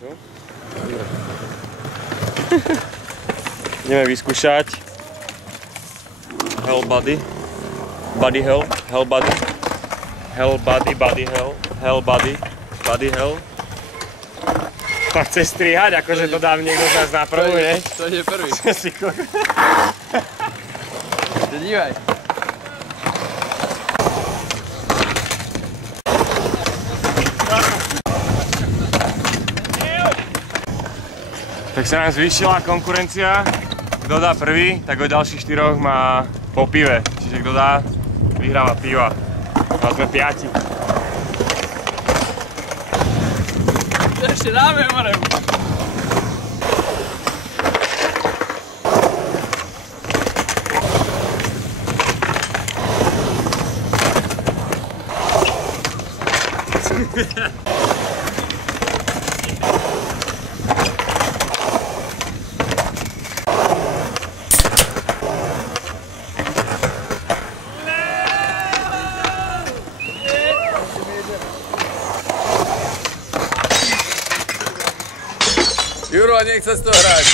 Čo? Ideme vyskúšať Hell Buddy. Buddy Hell. Hell Buddy. Hell Buddy, Buddy Hell. Hell Buddy. Buddy Hell. To chce strihať, akože to dám niekto z nás na prvú, nie? To je prvý. Dívaj. Tak sa nám zvýšila konkurencia. Kto dá prvý, tak od ďalších 4 má po pive. Čiže kto dá, vyhráva piva. A sme 5. Ešte dáme, more. Juro, nechce z toho hrať.